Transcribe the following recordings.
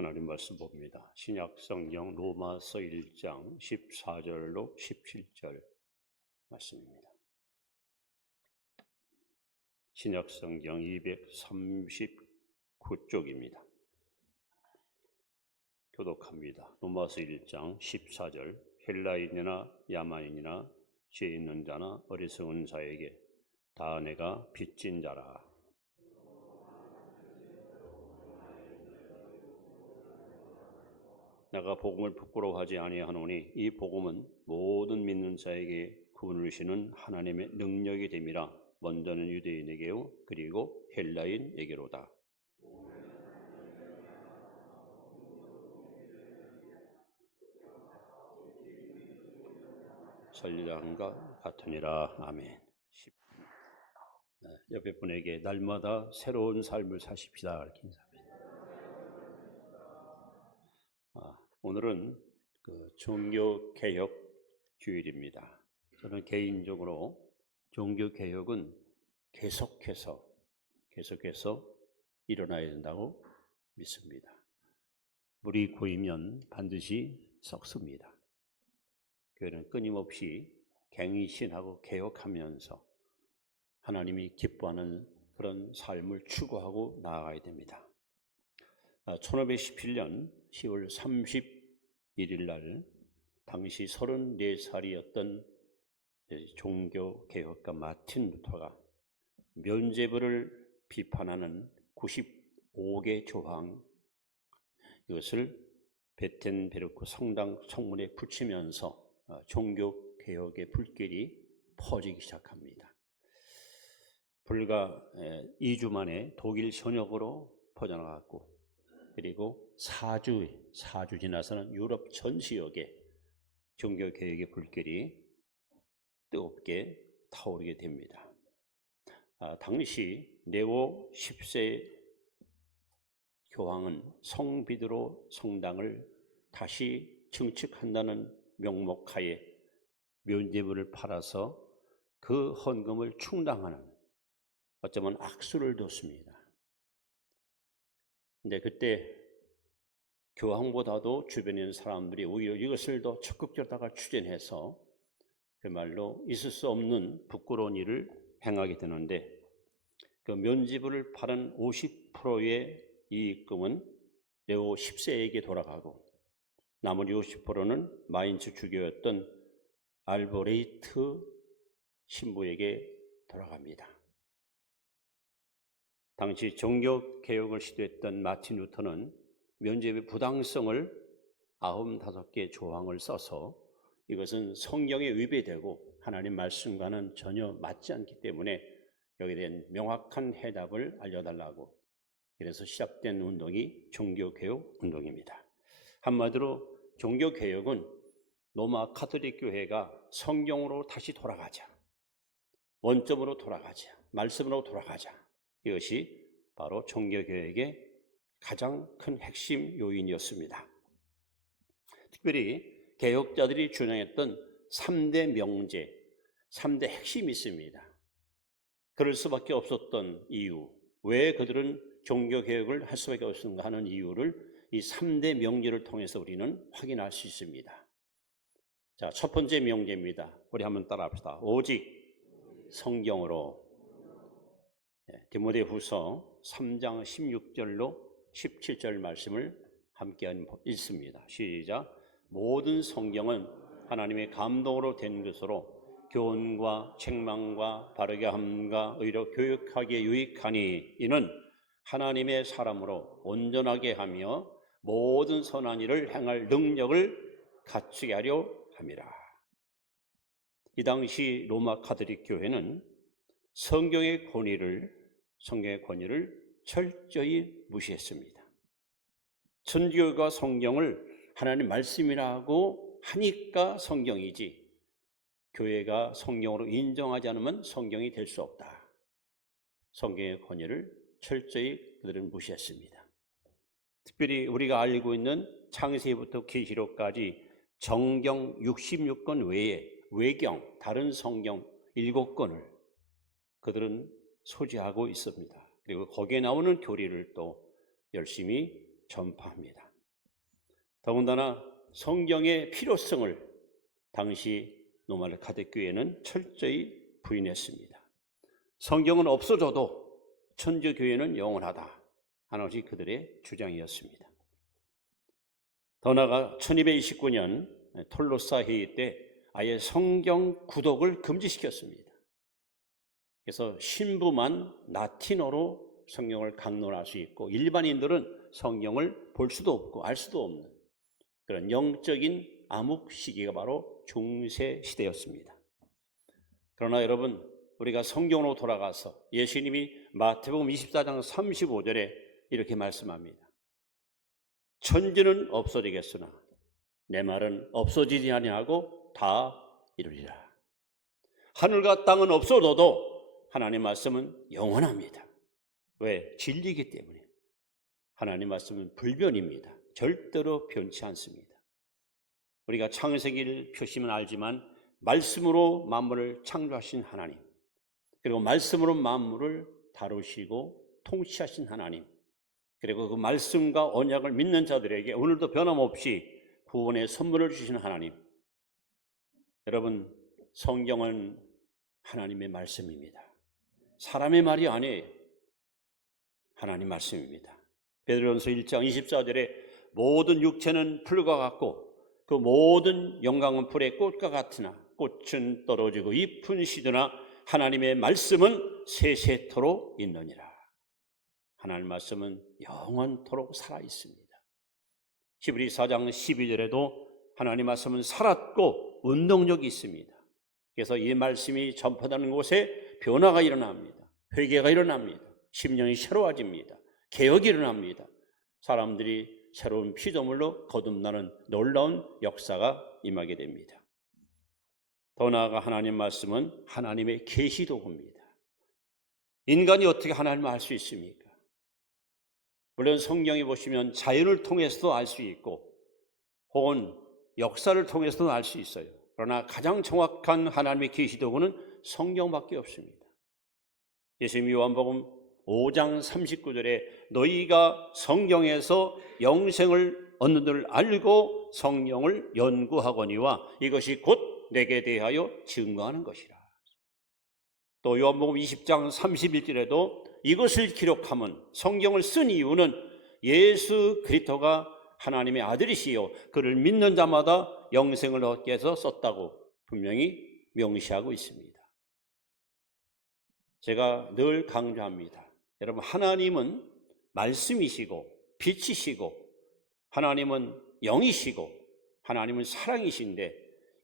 하나님 말씀 봅니다. 신약 성경 로마서 1장 14절로 17절 말씀입니다. 신약 성경 239쪽입니다. 교독합니다. 로마서 1장 14절 헬라인이나 야만인이나 죄 있는 자나 어리석은 자에게 다 내가 빚진 자라. 내가 복음을 부끄러워하지 아니하노니 이 복음은 모든 믿는 자에게 구원을 주시는 하나님의 능력이 됨이라. 먼저는 유대인에게요 그리고 헬라인에게로다. 설리장과 같으니라. 아멘. 옆에 분에게 날마다 새로운 삶을 사십시다. 이렇게 인사합니다. 오늘은 종교개혁 주일입니다. 저는 개인적으로 종교개혁은 계속해서 일어나야 된다고 믿습니다. 물이 고이면 반드시 썩습니다. 교회는 끊임없이 갱신하고 개혁하면서 하나님이 기뻐하는 그런 삶을 추구하고 나아가야 됩니다. 1517년 10월 31일 날 당시 34살이었던 종교개혁가 마틴 루터가 면죄부를 비판하는 95개 조항, 이것을 베텐베르크 성당 청문회에 붙이면서 종교개혁의 불길이 퍼지기 시작합니다. 불과 2주 만에 독일 전역으로 퍼져나갔고, 그리고 4주 지나서는 유럽 전 지역에 종교개혁의 불길이 뜨겁게 타오르게 됩니다. 당시 네오 10세 교황은 성비드로 성당을 다시 증축한다는 명목하에 면죄부를 팔아서 그 헌금을 충당하는 어쩌면 악수를 뒀습니다. 근데 그때 교황보다도 주변에 있는 사람들이 오히려 이것을 더 적극적으로 추진해서 그야말로 있을 수 없는 부끄러운 일을 행하게 되는데, 그 면죄부를 팔은 50%의 이익금은 네오 10세에게 돌아가고 나머지 50%는 마인츠 주교였던 알보레이트 신부에게 돌아갑니다. 당시 종교개혁을 시도했던 마틴 루터는 면죄부의 부당성을 95개 조항을 써서 이것은 성경에 위배되고 하나님 말씀과는 전혀 맞지 않기 때문에 여기에 대한 명확한 해답을 알려달라고, 그래서 시작된 운동이 종교개혁 운동입니다. 한마디로 종교개혁은 로마 가톨릭 교회가 성경으로 다시 돌아가자, 원점으로 돌아가자, 말씀으로 돌아가자, 이것이 바로 종교개혁의 가장 큰 핵심 요인이었습니다. 특별히 개혁자들이 주장했던 3대 명제, 3대 핵심이 있습니다. 그럴 수밖에 없었던 이유, 왜 그들은 종교개혁을 할 수밖에 없었는가 하는 이유를 이 3대 명제를 통해서 우리는 확인할 수 있습니다. 자, 첫 번째 명제입니다. 우리 한번 따라합시다. 오직 성경으로. 디모데후서 3장 16절로 17절 말씀을 함께 읽습니다. 시작. 모든 성경은 하나님의 감동으로 된 것으로 교훈과 책망과 바르게 함과 의로 교육하기에 유익하니 이는 하나님의 사람으로 온전하게 하며 모든 선한 일을 행할 능력을 갖추게 하려 함이라. 이 당시 로마 가톨릭 교회는 성경의 권위를 철저히 무시했습니다. 천주교가 성경을 하나님 말씀이라고 하니까 성경이지, 교회가 성경으로 인정하지 않으면 성경이 될 수 없다. 성경의 권위를 철저히 그들은 무시했습니다. 특별히 우리가 알고 있는 창세기부터 계시록까지 정경 66권 외에 외경, 다른 성경 7권을 그들은 소지하고 있습니다. 그리고 거기에 나오는 교리를 또 열심히 전파합니다. 더군다나 성경의 필요성을 당시 노말르 카톨릭교회는 철저히 부인했습니다. 성경은 없어져도 천주교회는 영원하다 하는 것이 그들의 주장이었습니다. 더 나아가 1229년 톨로사 회의 때 아예 성경 구독을 금지시켰습니다. 그래서 신부만 라틴어로 성경을 강론할 수 있고 일반인들은 성경을 볼 수도 없고 알 수도 없는 그런 영적인 암흑 시기가 바로 중세 시대였습니다. 그러나 여러분, 우리가 성경으로 돌아가서 예수님이 마태복음 24장 35절에 이렇게 말씀합니다. 천지는 없어지겠으나 내 말은 없어지지 아니하고 다 이루리라. 하늘과 땅은 없어져도 하나님 말씀은 영원합니다. 왜? 진리이기 때문에. 하나님 말씀은 불변입니다. 절대로 변치 않습니다. 우리가 창세기를 펴시면 알지만 말씀으로 만물을 창조하신 하나님, 그리고 말씀으로 만물을 다루시고 통치하신 하나님, 그리고 그 말씀과 언약을 믿는 자들에게 오늘도 변함없이 구원의 선물을 주신 하나님. 여러분, 성경은 하나님의 말씀입니다. 사람의 말이 아니에요. 하나님 말씀입니다. 베드로전서 1장 24절에 모든 육체는 풀과 같고 그 모든 영광은 풀의 꽃과 같으나 꽃은 떨어지고 잎은 시드나 하나님의 말씀은 세세토록 있느니라. 하나님 말씀은 영원토록 살아있습니다. 히브리 4장 12절에도 하나님 말씀은 살았고 운동력이 있습니다. 그래서 이 말씀이 전파되는 곳에 변화가 일어납니다. 회개가 일어납니다. 심령이 새로워집니다. 개혁이 일어납니다. 사람들이 새로운 피조물로 거듭나는 놀라운 역사가 임하게 됩니다. 더 나아가 하나님 말씀은 하나님의 계시도구입니다. 인간이 어떻게 하나님을 알 수 있습니까? 물론 성경에 보시면 자연을 통해서도 알 수 있고 혹은 역사를 통해서도 알 수 있어요. 그러나 가장 정확한 하나님의 계시도구는 성경밖에 없습니다. 예수님이 요한복음 5장 39절에 너희가 성경에서 영생을 얻는 줄 알고 성령을 연구하거니와 이것이 곧 내게 대하여 증거하는 것이라. 또 요한복음 20장 31절에도 이것을 기록함은 성경을 쓴 이유는 예수 그리스도가 하나님의 아들이시요 그를 믿는 자마다 영생을 얻게 해서 썼다고 분명히 명시하고 있습니다. 제가 늘 강조합니다. 여러분, 하나님은 말씀이시고 빛이시고 하나님은 영이시고 하나님은 사랑이신데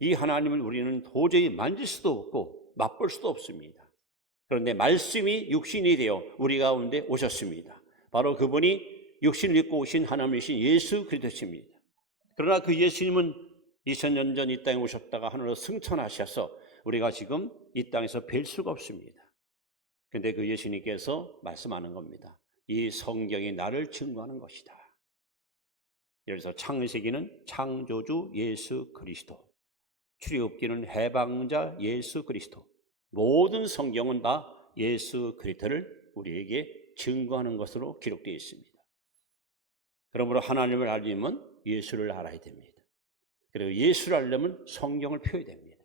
이 하나님을 우리는 도저히 만질 수도 없고 맛볼 수도 없습니다. 그런데 말씀이 육신이 되어 우리 가운데 오셨습니다. 바로 그분이 육신을 입고 오신 하나님이신 예수 그리스도십니다. 그러나 그 예수님은 2000년 전 이 땅에 오셨다가 하늘로 승천하셔서 우리가 지금 이 땅에서 뵐 수가 없습니다. 그런데 그 예수님께서 말씀하는 겁니다. 이 성경이 나를 증거하는 것이다. 그래서 창세기는 창조주 예수 그리스도, 출애굽기는 해방자 예수 그리스도, 모든 성경은 다 예수 그리스도를 우리에게 증거하는 것으로 기록되어 있습니다. 그러므로 하나님을 알려면 예수를 알아야 됩니다. 그리고 예수를 알려면 성경을 펴야 됩니다.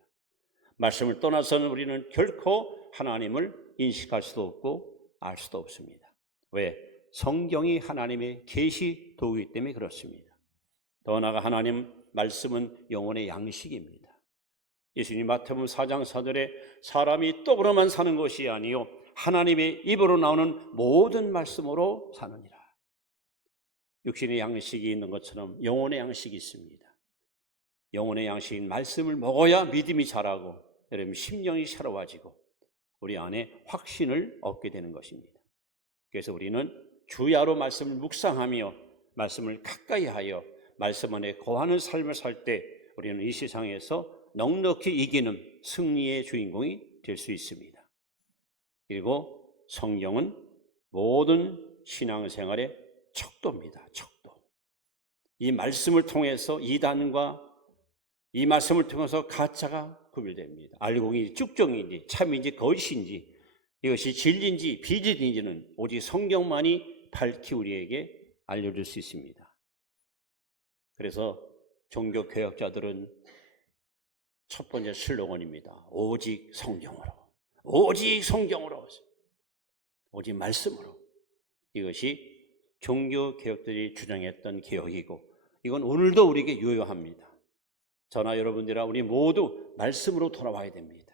말씀을 떠나서는 우리는 결코 하나님을 인식할 수도 없고 알 수도 없습니다. 왜? 성경이 하나님의 계시 도구이기 때문에 그렇습니다. 더 나아가 하나님 말씀은 영혼의 양식입니다. 예수님 마태복음 4장 4절에 사람이 떡으로만 사는 것이 아니요 하나님의 입으로 나오는 모든 말씀으로 사느니라. 육신의 양식이 있는 것처럼 영혼의 양식이 있습니다. 영혼의 양식인 말씀을 먹어야 믿음이 자라고 여러분 심령이 새로워지고 우리 안에 확신을 얻게 되는 것입니다. 그래서 우리는 주야로 말씀을 묵상하며 말씀을 가까이 하여 말씀 안에 거하는 삶을 살 때 우리는 이 세상에서 넉넉히 이기는 승리의 주인공이 될 수 있습니다. 그리고 성경은 모든 신앙생활의 척도입니다. 척도. 이 말씀을 통해서 이단과 이 말씀을 통해서 가짜가 구별됩니다. 알곡이 쭉정인지 참인지 거짓인지 이것이 진리인지 비진리인지는 오직 성경만이 밝히 우리에게 알려줄 수 있습니다. 그래서 종교개혁자들은 첫 번째 슬로건입니다. 오직 성경으로, 오직 성경으로, 오직 말씀으로. 이것이 종교개혁들이 주장했던 개혁이고 이건 오늘도 우리에게 유효합니다. 저나 여러분들이나 우리 모두 말씀으로 돌아와야 됩니다.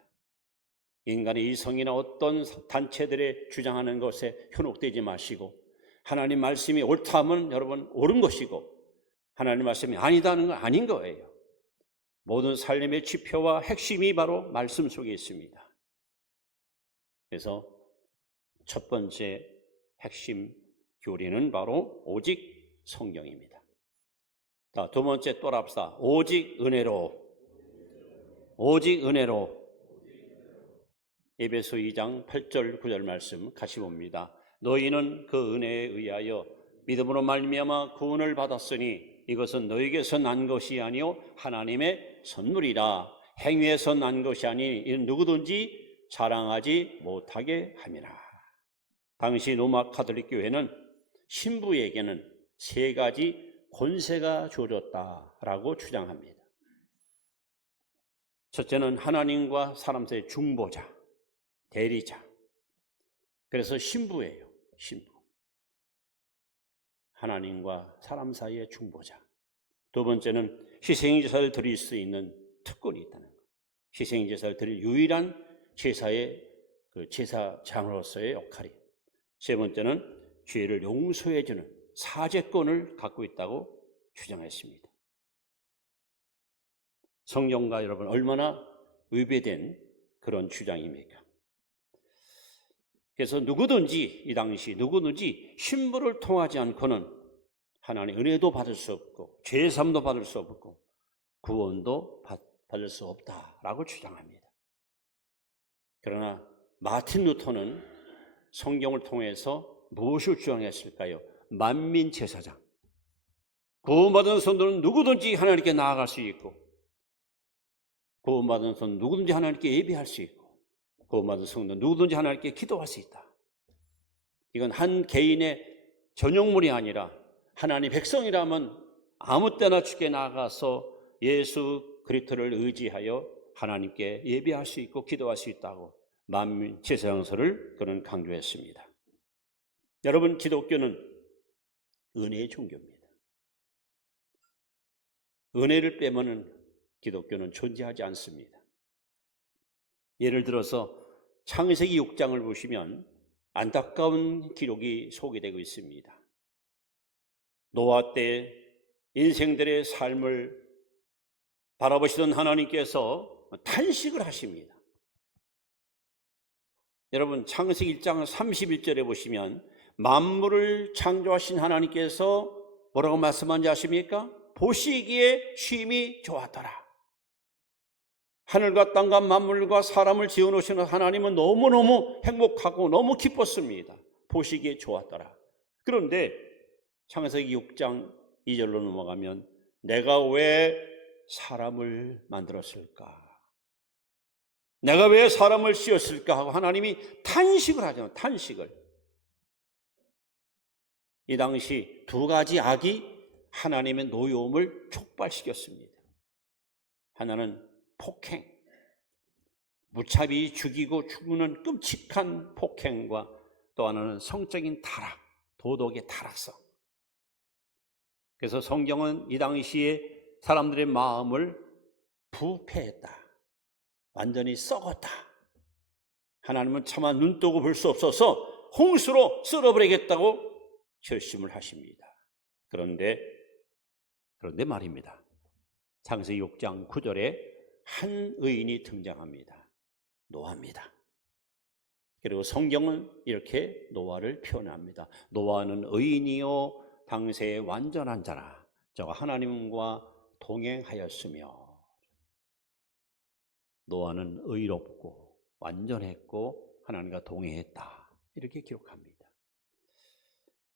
인간의 이성이나 어떤 단체들의 주장하는 것에 현혹되지 마시고 하나님 말씀이 옳다 하면 여러분 옳은 것이고 하나님 말씀이 아니다는 건 아닌 거예요. 모든 삶의 지표와 핵심이 바로 말씀 속에 있습니다. 그래서 첫 번째 핵심 교리는 바로 오직 성경입니다. 자, 두 번째 또 합시다. 오직 은혜로, 오직 은혜로. 에베소 2장 8절 9절 말씀 같이 봅니다. 너희는 그 은혜에 의하여 믿음으로 말미암아 구원을 받았으니 이것은 너희에게서 난 것이 아니요 하나님의 선물이라. 행위에서 난 것이 아니 이는 누구든지 자랑하지 못하게 함이라. 당시 로마 가톨릭 교회는 신부에게는 세 가지 권세가 주어졌다라고 주장합니다. 첫째는 하나님과 사람 사이의 중보자, 대리자. 그래서 신부예요. 신부. 하나님과 사람 사이의 중보자. 두 번째는 희생제사를 드릴 수 있는 특권이 있다는 것. 희생제사를 드릴 유일한 제사의 제사장으로서의 역할이. 세 번째는 죄를 용서해 주는 사죄권을 갖고 있다고 주장했습니다. 성경과 여러분 얼마나 위배된 그런 주장입니까? 그래서 누구든지 이 당시 누구든지 신부를 통하지 않고는 하나님의 은혜도 받을 수 없고 죄사함도 받을 수 없고 구원도 받을 수 없다라고 주장합니다. 그러나 마틴 루터는 성경을 통해서 무엇을 주장했을까요? 만민 제사장. 구원받은 성도는 누구든지 하나님께 나아갈 수 있고 구원받은 성도는 누구든지 하나님께 예배할 수 있고 구원받은 성도는 누구든지 하나님께 기도할 수 있다. 이건 한 개인의 전용물이 아니라 하나님 백성이라면 아무 때나 주께 나아가서 예수 그리스도를 의지하여 하나님께 예배할 수 있고 기도할 수 있다고 만민 제사장서를 그는 강조했습니다. 여러분, 기독교는 은혜의 종교입니다. 은혜를 빼면은 기독교는 존재하지 않습니다. 예를 들어서 창세기 6장을 보시면 안타까운 기록이 소개되고 있습니다. 노아 때 인생들의 삶을 바라보시던 하나님께서 탄식을 하십니다. 여러분, 창세기 1장 31절에 보시면 만물을 창조하신 하나님께서 뭐라고 말씀하는지 아십니까? 보시기에 쉼이 좋았더라. 하늘과 땅과 만물과 사람을 지어놓으시는 하나님은 너무너무 행복하고 너무 기뻤습니다. 보시기에 좋았더라. 그런데 창세기 6장 2절로 넘어가면 내가 왜 사람을 만들었을까? 내가 왜 사람을 씌웠을까 하고 하나님이 탄식을 하잖아요. 탄식을. 이 당시 두 가지 악이 하나님의 노여움을 촉발시켰습니다. 하나는 폭행, 무차별히 죽이고 죽는 끔찍한 폭행과 또 하나는 성적인 타락, 도덕의 타락성. 그래서 성경은 이 당시에 사람들의 마음을 부패했다. 완전히 썩었다. 하나님은 차마 눈뜨고 볼 수 없어서 홍수로 쓸어버리겠다고 결심을 하십니다. 그런데 말입니다. 창세기 6장 9절에 한 의인이 등장합니다. 노아입니다. 그리고 성경은 이렇게 노아를 표현합니다. 노아는 의인이요 당세의 완전한 자라. 저가 하나님과 동행하였으며. 노아는 의롭고 완전했고 하나님과 동행했다. 이렇게 기록합니다.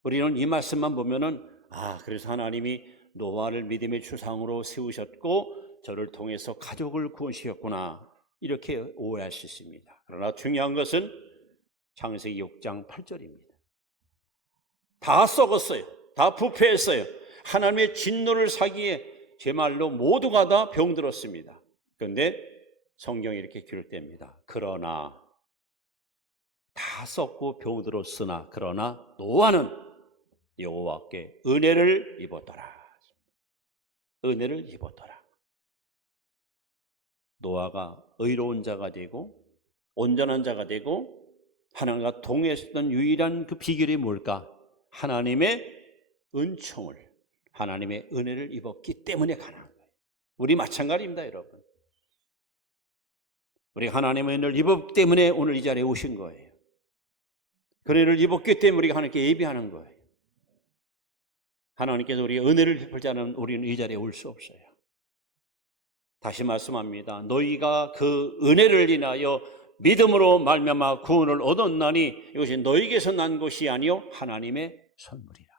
우리는 이 말씀만 보면은 그래서 하나님이 노아를 믿음의 추상으로 세우셨고 저를 통해서 가족을 구원시켰구나 이렇게 오해할 수 있습니다. 그러나 중요한 것은 창세기 6장 8절입니다. 다 썩었어요. 다 부패했어요. 하나님의 진노를 사기에 제 말로 모두가 다 병들었습니다. 그런데 성경에 이렇게 기록됩니다. 그러나 다 썩고 병들었으나 그러나 노아는 여호와께 은혜를 입었더라. 은혜를 입었더라. 노아가 의로운 자가 되고 온전한 자가 되고 하나님과 동행했던 유일한 그 비결이 뭘까? 하나님의 은총을, 하나님의 은혜를 입었기 때문에 가능한 거예요. 우리 마찬가지입니다, 여러분. 우리 하나님의 은혜를 입었기 때문에 오늘 이 자리에 오신 거예요. 그 은혜를 입었기 때문에 우리가 하나님께 예배하는 거예요. 하나님께서 우리의 은혜를 베풀지 않으면 우리는 이 자리에 올 수 없어요. 다시 말씀합니다. 너희가 그 은혜를 인하여 믿음으로 말미암아 구원을 얻었나니 이것이 너희에게서 난 것이 아니요 하나님의 선물이라.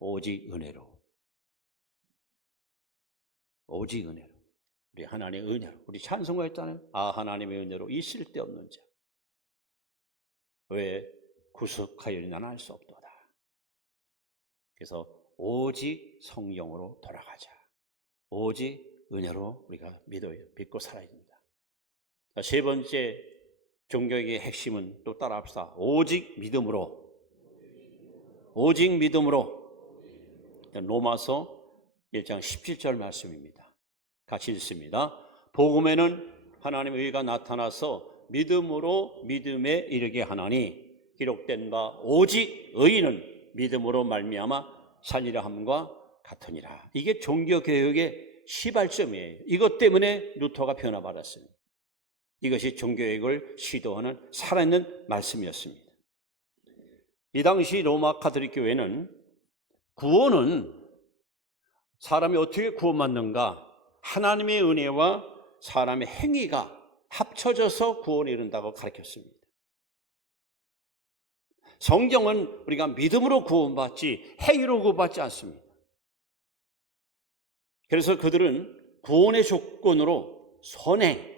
오직 은혜로. 오직 은혜로. 우리 하나님의 은혜로. 우리 찬송가 했잖아요. 아 하나님의 은혜로 이 쓸데없는 자. 왜 구속하여니 나는 알 수 없도다. 그래서 오직 성령으로 돌아가자. 오직 은혜로 우리가 믿고 살아야 됩니다. 세 번째 종교의 핵심은 또 따라합시다. 오직 믿음으로. 오직 믿음으로. 로마서 1장 17절 말씀입니다. 같이 읽습니다. 복음에는 하나님의 의가 나타나서 믿음으로 믿음에 이르게 하나니 기록된 바 오직 의인은 믿음으로 말미암아 살리라 함과 같으니라. 이게 종교개혁의 시발점이에요. 이것 때문에 루터가 변화받았습니다. 이것이 종교개혁을 시도하는 살아있는 말씀이었습니다. 이 당시 로마 가톨릭 교회는 구원은 사람이 어떻게 구원받는가? 하나님의 은혜와 사람의 행위가 합쳐져서 구원에 이른다고 가르쳤습니다. 성경은 우리가 믿음으로 구원받지 행위로 구원받지 않습니다. 그래서 그들은 구원의 조건으로 선행,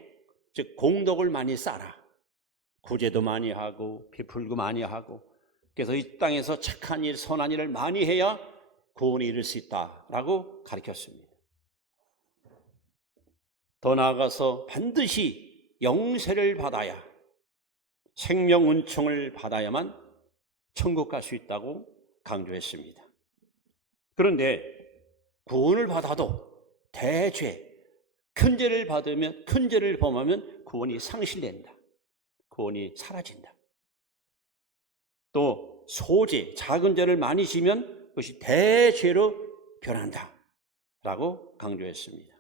즉 공덕을 많이 쌓아라. 구제도 많이 하고 베풀고 많이 하고 그래서 이 땅에서 착한 일, 선한 일을 많이 해야 구원에 이를 수 있다라고 가르쳤습니다. 더 나아가서 반드시 영세를 받아야 생명 은총을 받아야만 천국 갈 수 있다고 강조했습니다. 그런데 구원을 받아도 대죄, 큰 죄를 받으면 큰 죄를 범하면 구원이 상실된다. 구원이 사라진다. 또 소죄, 작은 죄를 많이 지면 그것이 대죄로 변한다 라고 강조했습니다.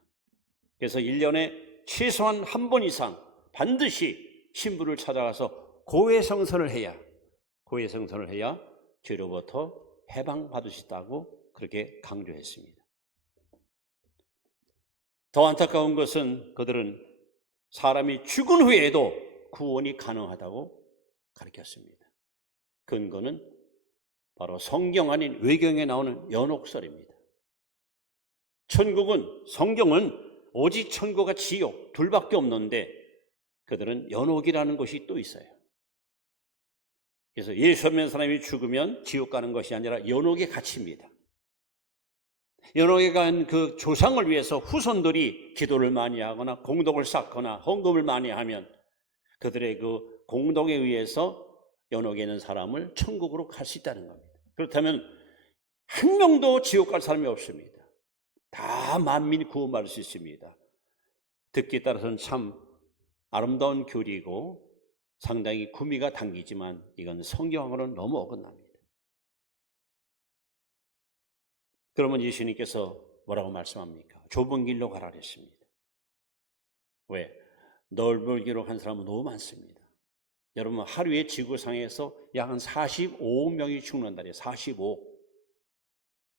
그래서 1년에 최소한 한 번 이상 반드시 신부를 찾아가서 고해성사를 해야 죄로부터 해방받을 수 있다고 그렇게 강조했습니다. 더 안타까운 것은 그들은 사람이 죽은 후에도 구원이 가능하다고 가르쳤습니다. 근거는 바로 성경 아닌 외경에 나오는 연옥설입니다. 성경은 오직 천국과 지옥 둘밖에 없는데 그들은 연옥이라는 것이 또 있어요. 그래서 예수 믿는 사람이 죽으면 지옥 가는 것이 아니라 연옥에 갇힙니다. 연옥에 간 그 조상을 위해서 후손들이 기도를 많이 하거나 공덕을 쌓거나 헌금을 많이 하면 그들의 그 공덕에 의해서 연옥에 있는 사람을 천국으로 갈 수 있다는 겁니다. 그렇다면 한 명도 지옥 갈 사람이 없습니다. 다 만민이 구원받을 수 있습니다. 듣기에 따라서는 참 아름다운 교리이고 상당히 구미가 당기지만 이건 성경하고는 너무 어긋납니다. 그러면 예수님께서 뭐라고 말씀합니까? 좁은 길로 가라 그랬습니다. 왜? 넓은 길로 간 사람은 너무 많습니다. 여러분 하루에 지구상에서 약 한 45억 명이 죽는다 그래요. 45억.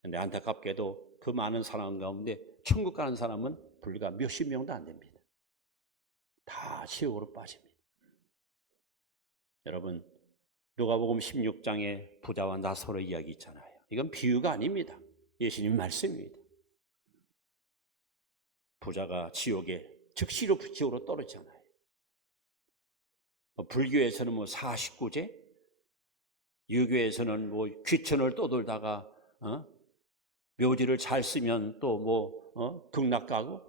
그런데 안타깝게도 그 많은 사람 가운데 천국 가는 사람은 불과 몇십 명도 안 됩니다. 다 지옥으로 빠집니다. 여러분 누가복음 16장에 부자와 나사로의 이야기 있잖아요. 이건 비유가 아닙니다. 예수님 말씀입니다. 부자가 지옥에 즉시로 지옥으로 떨어지잖아요. 불교에서는 49제, 유교에서는 귀천을 떠돌다가 묘지를 잘 쓰면 또 극락 가고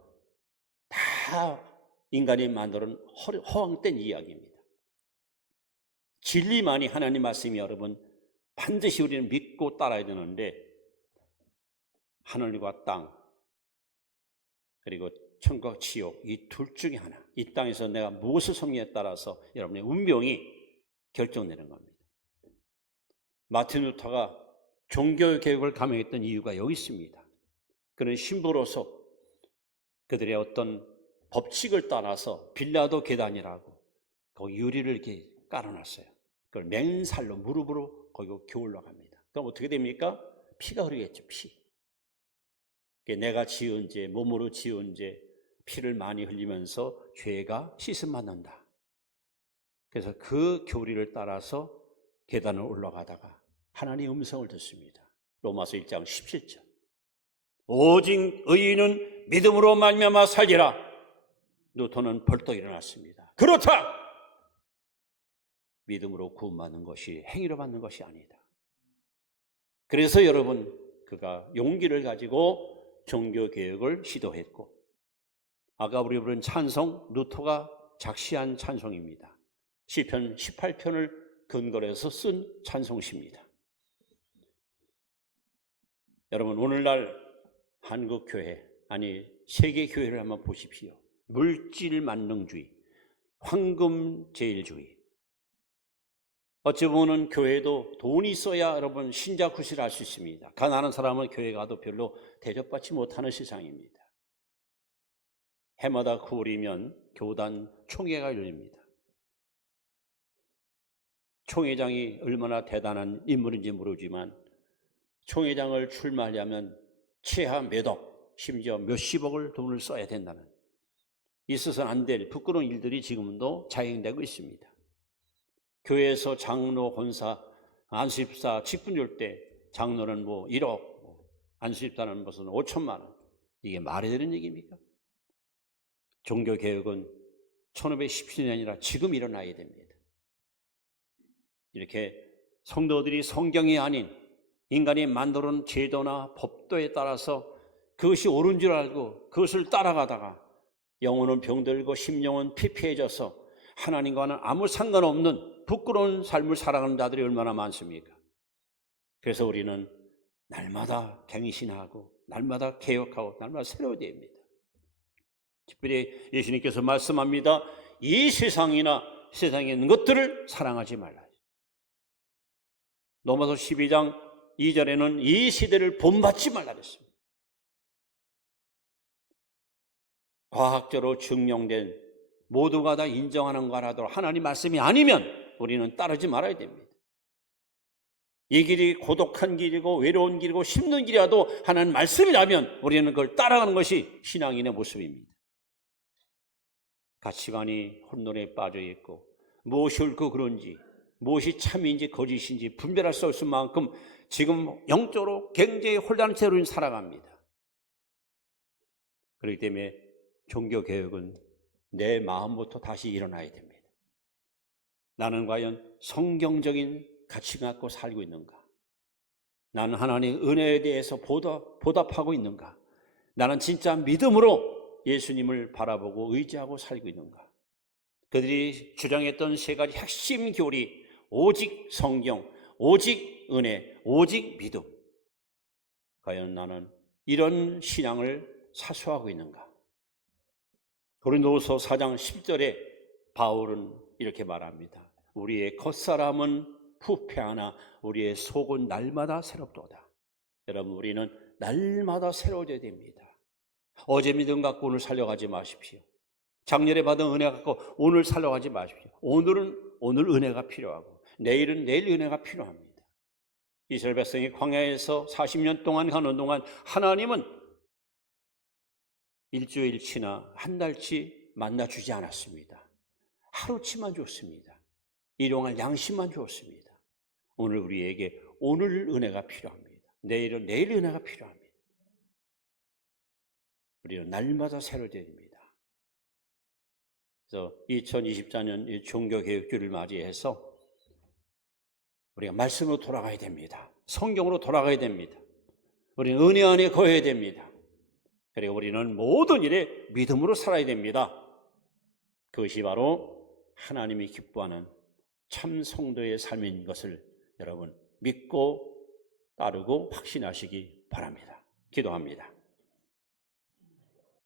다 인간이 만드는 허황된 이야기입니다. 진리만이 하나님 말씀이 여러분 반드시 우리는 믿고 따라야 되는데 하늘과 땅 그리고 천국 지옥 이 둘 중에 하나 이 땅에서 내가 무엇을 섬기냐에 따라서 여러분의 운명이 결정되는 겁니다. 마틴 루터가 종교개혁을 감행했던 이유가 여기 있습니다. 그는 신부로서 그들의 어떤 법칙을 따라서 빌라도 계단이라고 거기 유리를 이렇게 깔아놨어요. 그걸 맨살로 무릎으로 거기 겨울러 갑니다. 그럼 어떻게 됩니까? 피가 흐르겠죠. 피. 내가 지은 죄, 몸으로 지은 죄, 피를 많이 흘리면서 죄가 씻음받는다. 그래서 그 교리를 따라서 계단을 올라가다가 하나님의 음성을 듣습니다. 로마서 1장 17절. 오직 의인은 믿음으로 말미암아 살리라. 루터는 벌떡 일어났습니다. 그렇다. 믿음으로 구원받는 것이 행위로 받는 것이 아니다. 그래서 여러분 그가 용기를 가지고 종교개혁을 시도했고 아까 우리 부른 찬송 루터가 작시한 찬송입니다. 시편 18편을 근거로 해서 쓴 찬송시입니다. 여러분 오늘날 한국교회 아니 세계교회를 한번 보십시오. 물질만능주의, 황금제일주의. 어찌 보면 교회도 돈이 있어야 여러분 신자 구실을 할 수 있습니다. 가난한 사람은 교회 가도 별로 대접받지 못하는 세상입니다. 해마다 9월이면 교단 총회가 열립니다. 총회장이 얼마나 대단한 인물인지 모르지만 총회장을 출마하려면 최하 몇억, 심지어 몇십억을 돈을 써야 된다는 있어서는 안 될 부끄러운 일들이 지금도 자행되고 있습니다. 교회에서 장로, 권사, 안수집사 직분 줄 때 장로는 1억, 안수집사는 무슨 5천만 원. 이게 말이 되는 얘기입니까? 종교개혁은 1517년이라 지금 일어나야 됩니다. 이렇게 성도들이 성경이 아닌 인간이 만들어놓은 제도나 법도에 따라서 그것이 옳은 줄 알고 그것을 따라가다가 영혼은 병들고 심령은 피폐해져서 하나님과는 아무 상관없는 부끄러운 삶을 살아가는 자들이 얼마나 많습니까? 그래서 우리는 날마다 갱신하고 날마다 개혁하고 날마다 새로워야 됩니다. 특별히 예수님께서 말씀합니다. 이 세상이나 세상에 있는 것들을 사랑하지 말라. 로마서 12장 2절에는 이 시대를 본받지 말라 그랬습니다. 과학적으로 증명된 모두가 다 인정하는 거라도 하나님 말씀이 아니면 우리는 따르지 말아야 됩니다. 이 길이 고독한 길이고 외로운 길이고 힘든 길이라도 하나님 말씀이라면 우리는 그걸 따라가는 것이 신앙인의 모습입니다. 가치관이 혼돈에 빠져 있고 무엇이 옳고 그런지 무엇이 참인지 거짓인지 분별할 수 없을 만큼 지금 영적으로 굉장히 혼란한 채로 살아갑니다. 그렇기 때문에 종교개혁은 내 마음부터 다시 일어나야 됩니다. 나는 과연 성경적인 가치를 갖고 살고 있는가? 나는 하나님의 은혜에 대해서 보답하고 있는가? 나는 진짜 믿음으로 예수님을 바라보고 의지하고 살고 있는가? 그들이 주장했던 세 가지 핵심 교리, 오직 성경, 오직 은혜, 오직 믿음. 과연 나는 이런 신앙을 사수하고 있는가? 고린도후서 4장 10절에 바울은 이렇게 말합니다. 우리의 겉사람은 부패하나 우리의 속은 날마다 새롭도다. 여러분 우리는 날마다 새로워져야 됩니다. 어제 믿음 갖고 오늘 살려가지 마십시오. 작년에 받은 은혜 갖고 오늘 살려가지 마십시오. 오늘은 오늘 은혜가 필요하고 내일은 내일 은혜가 필요합니다. 이스라엘 백성이 광야에서 40년 동안 가는 동안 하나님은 일주일치나 한 달치 만나주지 않았습니다. 하루치만 줬습니다. 일용할 양식만 주었습니다. 오늘 우리에게 오늘 은혜가 필요합니다. 내일은 내일 은혜가 필요합니다. 우리는 날마다 새로워져야 됩니다. 그래서 2024년 종교개혁주를 맞이해서 우리가 말씀으로 돌아가야 됩니다. 성경으로 돌아가야 됩니다. 우리는 은혜 안에 거해야 됩니다. 그리고 우리는 모든 일에 믿음으로 살아야 됩니다. 그것이 바로 하나님이 기뻐하는 참 성도의 삶인 것을 여러분 믿고 따르고 확신하시기 바랍니다. 기도합니다.